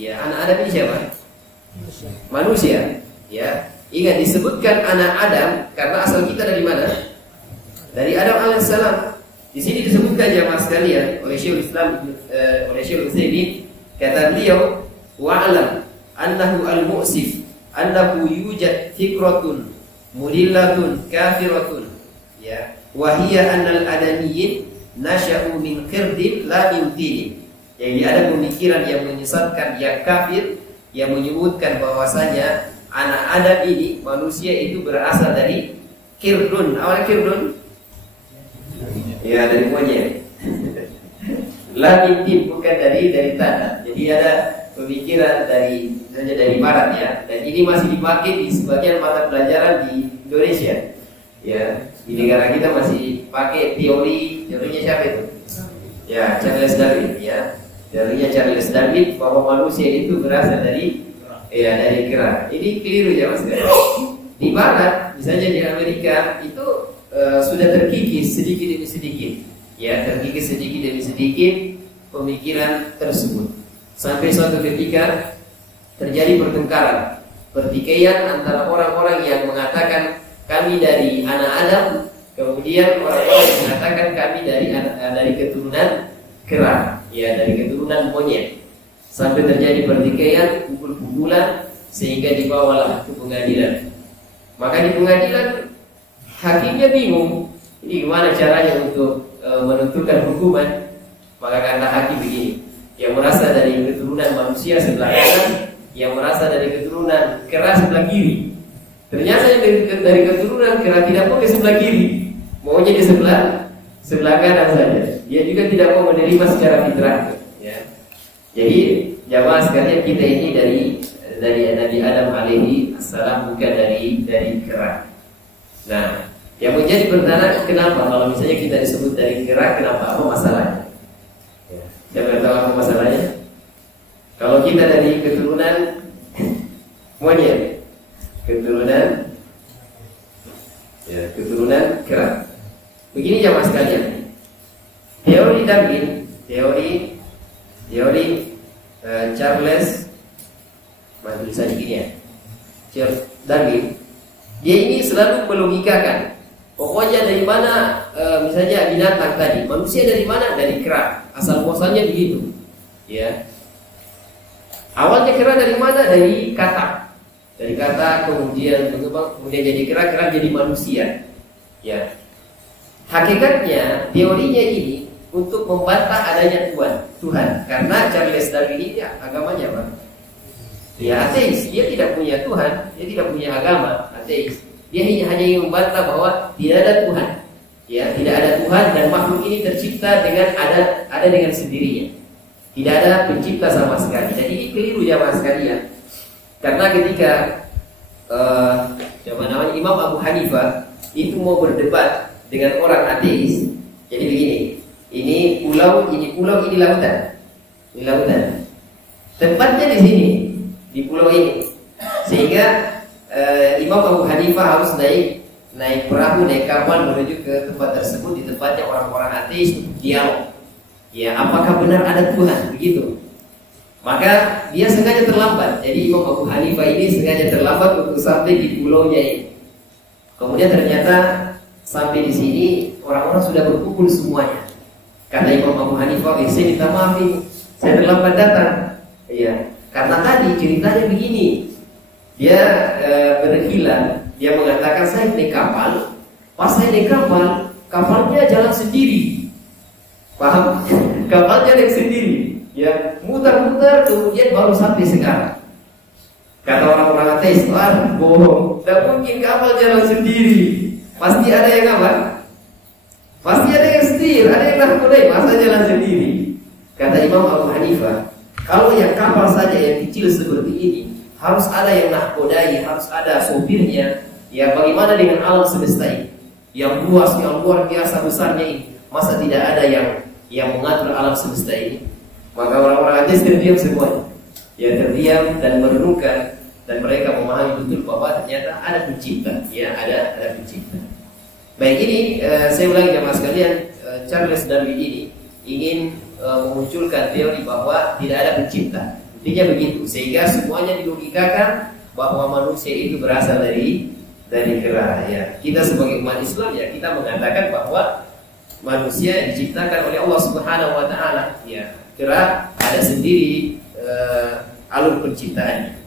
Ya, anak Adam ini siapa? Manusia. Ya, ingat disebutkan anak Adam karena asal kita dari mana? Dari Adam alaihissalam. Di sini disebutkan jamaah sekalian oleh Syekhul Islam oleh Syekhul Utsaimin, kata beliau, wa'lam annahu al-mu'sif annahu yujad fikratun mudillatun kafiratun, ya, wa hiya annal adamiyyin nasha'u min qirdin la min tin. Jadi ada pemikiran yang menyesatkan, yang kafir, yang menyebutkan bahwasanya anak Adam ini manusia itu berasal dari kirdun. Awalnya kirdun? Ya, dari monyet. La min tin, bukan dari tanah. Jadi ada pemikiran dari barat ya, dan ini masih dipakai di sebagian mata pelajaran di Indonesia. Ya, di negara kita masih pakai teorinya siapa itu? Ya, Charles Darwin ya. Teorinya Charles Darwin bahwa manusia itu berasal dari kera. Ini keliru ya Mas. Di barat, misalnya di Amerika itu sudah terkikis sedikit demi sedikit. Ya, terkikis sedikit demi sedikit pemikiran tersebut. Sampai suatu ketika terjadi pertengkaran, pertikaian antara orang-orang yang mengatakan kami dari anak Adam, kemudian orang-orang yang mengatakan kami dari keturunan kera, ya, dari keturunan monyet. Sampai terjadi pertikaian, pukul-pukulan, sehingga dibawalah ke pengadilan. Maka di pengadilan hakimnya bingung, ini gimana caranya untuk menentukan hukuman. Maka kata hakim begini, yang merasa dari keturunan manusia sebelah kanan, yang merasa dari keturunan kera sebelah kiri. Ternyata yang dari keturunan kera tidak mau ke sebelah kiri, maunya di sebelah kanan saja. Dia juga tidak mau menerima secara fitrah. Ya. Jadi jamaah sekalian, kita ini dari Nabi Adam alaihi assalam, bukan dari kera. Nah, yang menjadi pertanyaan, kenapa kalau misalnya kita disebut dari kera, kenapa, apa masalahnya? Ya. Siapa yang tahu apa masalahnya? Kalau kita dari keturunan monyet, keturunan kera. Begini jamaah sekalian, teori Darwin, teori Charles, tulisannya gini ya, Charles Darwin, dia ini selalu melogikakan. Pokoknya dari mana misalnya binatang tadi, manusia dari mana? Dari kera. Asal muasalnya begitu. Ya. Awalnya kera dari mana? Dari katak. Dari katak kemudian berkembang, kemudian jadi kera jadi manusia. Ya. Hakikatnya teorinya ini untuk membantah adanya Tuhan. Karena Charles Darwin ini agamanya apa? Ya, ateis. Dia tidak punya Tuhan, dia tidak punya agama, ateis. Dia hanya ingin membantah bahwa tidak ada Tuhan. Ya, tidak ada Tuhan dan makhluk ini tercipta dengan ada dengan sendirinya. Tidak ada pencipta sama sekali. Jadi ini keliru ya Mas sekalian. Karena ketika Imam Abu Hanifah itu mau berdebat dengan orang ateis. Jadi begini, ini pulau, ini lautan. Ini lautan. Tempatnya di sini, di pulau ini. Sehingga Imam Abu Hanifah harus naik perahu, naik kapal menuju ke tempat tersebut. Di tempatnya orang-orang ateis dialog. Ya, apakah benar ada Tuhan? Begitu. Maka dia sengaja terlambat. Jadi Imam Abu Hanifah ini sengaja terlambat untuk sampai di pulaunya ini. Kemudian ternyata sampai di sini orang-orang sudah berkumpul semuanya. Kata Imam Abu Hanifah, saya minta maaf ini, saya terlambat datang. Ya, karena tadi ceritanya begini. Dia berkilan, dia mengatakan saya naik kapal. Pas saya naik kapal, kapalnya jalan sendiri. Paham? Kapalnya naik sendiri. Ya, muter-muter kemudian baru sampai sekarang. Kata orang-orang ateis, wah bohong, tidak mungkin kapal jalan sendiri. Pasti ada yang apa? Pasti ada yang setir, ada yang nahkodai, masa jalan sendiri. Kata Imam Abu Hanifah, kalau yang kapal saja yang kecil seperti ini, harus ada yang nahkodai, harus ada sopirnya. Ya, bagaimana dengan alam semesta ini yang luas, yang luar biasa besarnya ini? Masa tidak ada yang mengatur alam semesta ini? Maka orang-orang ateis terdiam semuanya. Ya, terdiam dan merenungkan, dan mereka memahami betul bahwa ternyata ada pencipta. Ya, ada pencipta. Baik, ini saya ulangi jamaah sekalian, Charles Darwin ini ingin memunculkan teori bahwa tidak ada pencipta. Intinya begitu, sehingga semuanya dilogikakan bahwa manusia itu berasal dari kera. Ya, kita sebagai umat Islam ya kita mengatakan bahwa manusia diciptakan oleh Allah Subhanahu Wa Taala. Ya, kera ada sendiri alur penciptaannya.